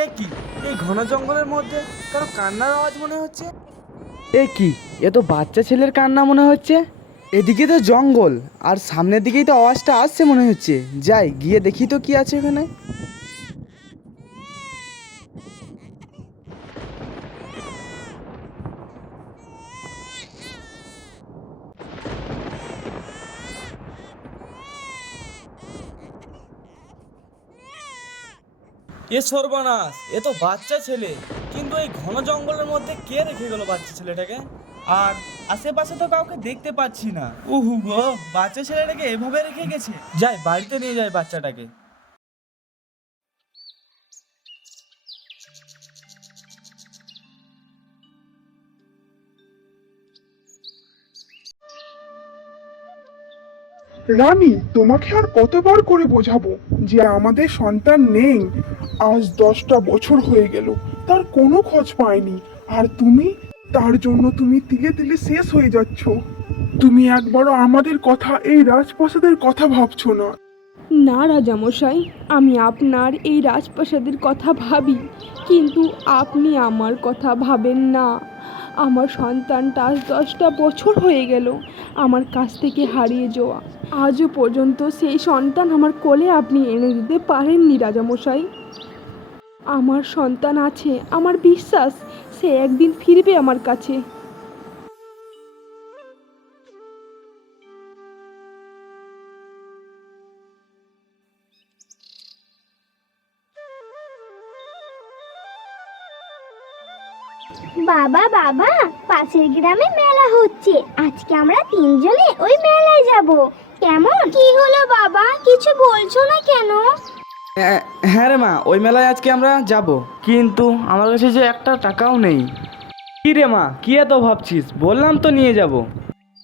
এ কি? এই ঘন জঙ্গলের মধ্যে কারও কান্নার আওয়াজ মনে হচ্ছে? এ কি? এ তো বাচ্চা ছেলের কান্না মনে হচ্ছে? এদিকে তো জঙ্গল, আর সামনের দিকেই তো আওয়াজটা আসছে মনে হচ্ছে। যাই, গিয়ে দেখি তো কি আছে এখানে। এ সর্বনাশ, এ তো বাচ্চা ছেলে। কিন্তু এই ঘন জঙ্গলের মধ্যে কে রেখে গেল বাচ্চা ছেলেটাকে? আর আশেপাশে তো কাউকে দেখতে পাচ্ছি না। উহু গো, বাচ্চা ছেলেটাকে এভাবে রেখে গেছে? যাই, বাড়িতে নিয়ে যায় বাচ্চাটাকে। রানী, তোমাকে আর কতবার করে বোঝাবো যে আমাদের সন্তান নেই? আজ দশটা বছর হয়ে গেল, তার কোনো খোঁজ পায়নি আর তুমি? তার জন্য তুমি তিলে তিলে শেষ হয়ে যাচ্ছ। তুমি একবারও আমাদের কথা, এই রাজপ্রাসাদের কথা ভাবছ না। না, রাজামশাই, আমি আপনার এই রাজপ্রাসাদের কথা ভাবি, কিন্তু আপনি আমার কথা ভাবেন না। আমার সন্তানটা আজ দশটা বছর হয়ে গেল, আমার কাছ থেকে হারিয়ে যাওয়া। আজও পর্যন্ত সেই সন্তান আমার কোলে আপনি এনে দিতে পারেননি, রাজামশাই। আমার সন্তান আছে, আমার বিশ্বাস, সে একদিন ফিরবে আমার কাছে। বাবা বাবা, পাশের গ্রামে মেলা হচ্ছে। আজকে আমরা তিনজনে ওই মেলায় যাব। কেমন? কি হলো বাবা? কিছু বলছো না কেন? হ্যাঁ- রে মা ওই মেলায় আজকে আমরা যাব। কিন্তু আমার কাছে যে একটা টাকাও নেই। কি রে মা কি এত ভাবছিস? বললাম তো নিয়ে যাব।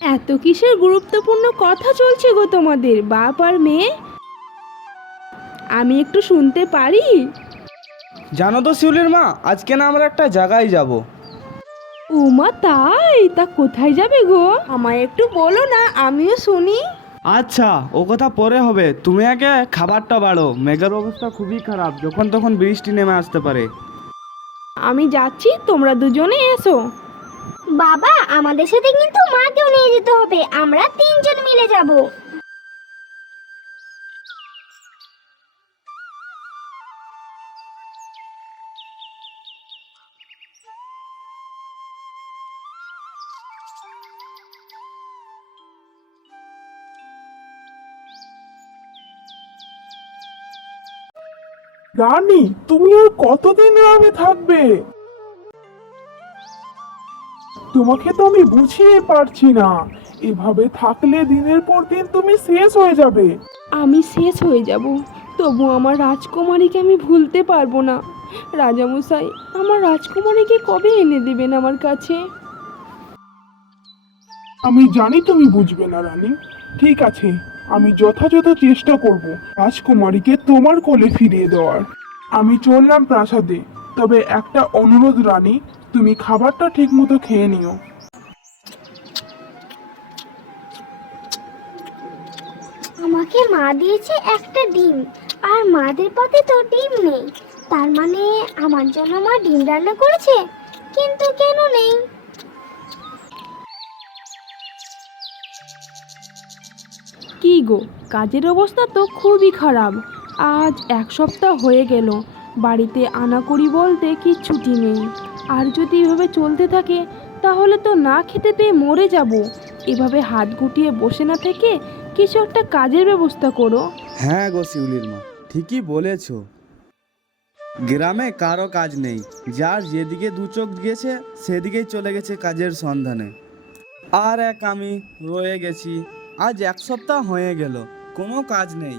এত কিসের গুরুত্বপূর্ণ কথা চলছে গো তোমাদের বাপ আর মেয়ে? আমি একটু শুনতে পারি? জানো তো শিউলির মা আজকে না আমরা একটা জায়গায় যাব। উমা তাই? তা কোথায় যাবে গো? আমায় একটু বলো না আমিও শুনি। আচ্ছা ও কথা পরে হবে। তুমি আগে খাবারটা বাড়ো। মেঘের অবস্থা খুবই খারাপ। যখন তখন বৃষ্টি নেমে আসতে পারে। আমি যাচ্ছি তোমরা দুজনে এসো। বাবা আমাদের সাথে কিন্তু মাকেও নিয়ে যেতে হবে। আমরা তিনজন মিলে যাব। রানী তুমি আর কতদিন গ্রামে থাকবে? তোমাকে তো আমি বুঝিয়ে পারছি না। এভাবে থাকলে দিনের পর দিন তুমি শেষ হয়ে যাবে। আমি শেষ হয়ে যাব। তবু আমার রাজকুমারীকে আমি ভুলতে পারব না। রাজামশাই আমার রাজকুমারীকে কবে এনে দেবেন আমার কাছে? আমি জানি তুমি বুঝবে না রানী। ঠিক আছে, আমি যথাযথ চেষ্টা করব। রাজকুমারীকে তোমার কোলে ফিরিয়ে দেওয়ার। আমি চললাম প্রাসাদে, তবে একটা অনুরোধ, রানী, তুমি খাবারটা ঠিক মতো খেয়ে নিও। আমাকে মা দিয়েছে একটা ডিম, আর মাদের পাতে তো ডিম নেই। তার মানে আমার জন্য মা ডিম রান্না করেছে? কিন্তু কেন নেই? কি গো? কাজের অবস্থা তো খুবই খারাপ। আজ এক সপ্তাহ হয়ে গেল। বাড়িতে আনাকড়ি বলতে কিচ্ছুটি নেই। আর যদি এভাবে চলতে থাকে, তাহলে তো না খেতে পেয়ে মরে যাব। এভাবে হাত গুটিয়ে বসে না থেকে কিছু একটা কাজের ব্যবস্থা করো। হ্যাঁ গো শিউলির মা, ঠিকই বলেছ। গ্রামে কারও কাজ নেই। যার যেদিকে দু চোখ গেছে, সেদিকেই চলে গেছে কাজের সন্ধানে। আর এক আমি রয়ে গেছি। আজ এক সপ্তাহ হয়ে গেল, কোনো কাজ নেই।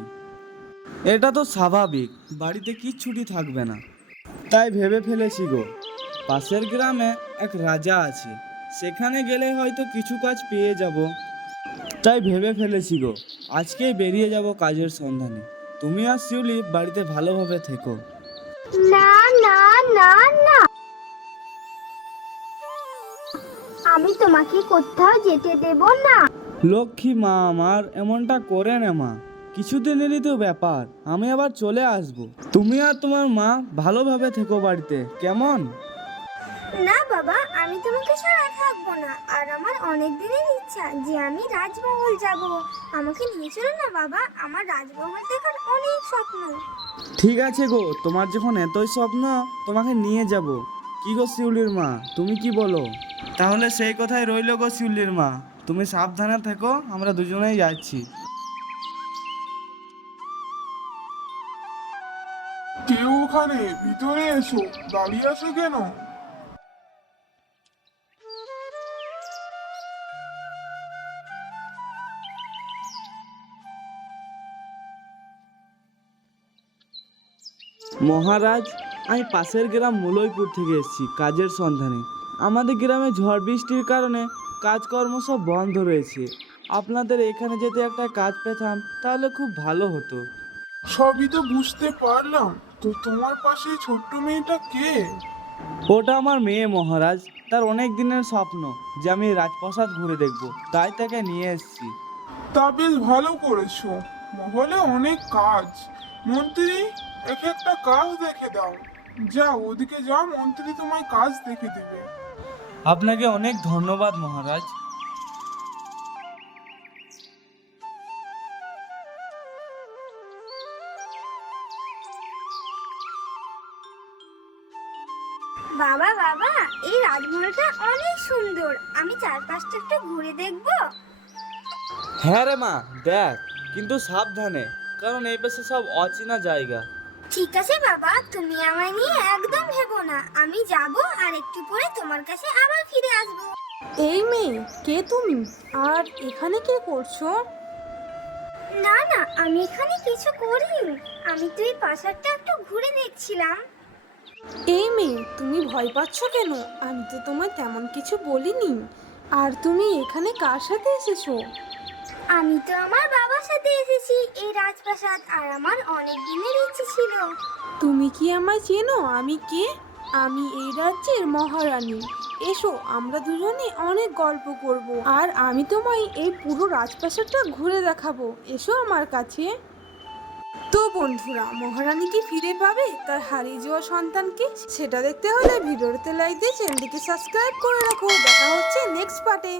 এটা তো স্বাভাবিক, বাড়িতে কিচ্ছুটি থাকবে না। তাই ভেবে ফেলেছি গো, পাশের গ্রামে এক রাজা আছে, সেখানে গেলে হয়তো কিছু কাজ পেয়ে যাব। তাই ভেবে ফেলেছি গো, আজকেই বেরিয়ে যাব কাজের সন্ধানে। তুমি আর শিউলি বাড়িতে ভালোভাবে থেকো। না না না না। আমি তোমাকে কোথাও যেতে দেব না। লক্ষ্মী মা আমার এমনটা করে না মা। কিছুদিনেরই তো ব্যাপার আমি আবার চলে আসব। তুমি আর তোমার মা ভালোভাবে থেকো বাড়িতে কেমন? না বাবা আমি তোমাকে ছাড়া থাকব না। আর আমার অনেক দিনের ইচ্ছা যে আমি রাজমহল যাব। আমাকে নিয়ে চলো না বাবা আমার রাজমহল দেখার অনেক স্বপ্ন। ঠিক আছে গো তোমার যখন এতই স্বপ্ন তোমাকে নিয়ে যাব। কি গো শিউলির মা তুমি কি বলো? তাহলে সেই কথাই রইল গো শিউলির মা। তুমি সাবধানে থেকো আমরা দুজনেই যাচ্ছি। কেউ ওখানে ভিতরে এসো দাঁড়িয়ে আছো কেন? মহারাজ আমি পাশের গ্রাম মুলইপুর থেকে এসেছি কাজের সন্ধানে। আমাদের গ্রামে ঝড় বৃষ্টির কারণে কাজকর্ম সব বন্ধ রয়েছে। আপনাদের এখানে যদি একটা কাজ পেতাম তাহলে খুব ভালো হতো। সবই তো বুঝতে পারলাম। তো তোমার পাশে ছোট্ট মেয়েটা কে? ওটা আমার মেয়ে মহারাজ। তার অনেক দিনের স্বপ্ন যে আমি রাজপ্রাসাদ ঘুরে দেখব। তাই তাকে নিয়ে এসেছি। তা বেশ ভালো করেছ। মহলে অনেক কাজ। মন্ত্রী একে একটা কাজ দেখে দাও। যাও ওদিকে যাও মন্ত্রী তোমায় কাজ দেখে দেবে। আপনাকে অনেক ধন্যবাদ মহারাজ। বাবা বাবা এই রাজমহলটা অনেক সুন্দর। আমি চারপাশটা একটু ঘুরে দেখব? হ্যাঁ রে মা দেখ কিন্তু সাবধানে কারণ এই পাশে সব অচেনা জায়গা। ঠিক আছে বাবা তুমি আমায় নিয়ে একদম ভেবো না। আমি যাব আর একটু পরে তোমার কাছে আবার ফিরে আসব। এই মেয়ে কে তুমি? আর এখানে কে করছ? না না আমি এখানে কিছু করিনি। আমি তো এই প্রাসাদটা একটু ঘুরে দেখছিলাম। এই মেয়ে তুমি ভয় পাচ্ছ কেন? আমি তো তোমায় তেমন কিছু বলিনি। আর তুমি এখানে কার সাথে এসেছ? আমি তো আমার বাবার সাথে এসেছি, এই রাজপ্রাসাদ আর আমার অনেক দিনের ইচ্ছে ছিল। তুমি কি আমায় চেনো? আমি কে? আমি এই রাজ্যের মহারানী। এসো, আমরা দুজনে অনেক গল্প করব। আর আমি তোমায় এই পুরো রাজপ্রাসাদটা ঘুরে দেখাবো। এসো আমার কাছে। তো বন্ধুরা, মহারানী কি ফিরে পাবে? তার হারিয়ে যাওয়া সন্তানকে? সেটা দেখতে হলে ভিডিওতে লাইক দিয়ে চ্যানেলটিকে সাবস্ক্রাইব করে রাখো। দেখা হচ্ছে নেক্সট পার্টে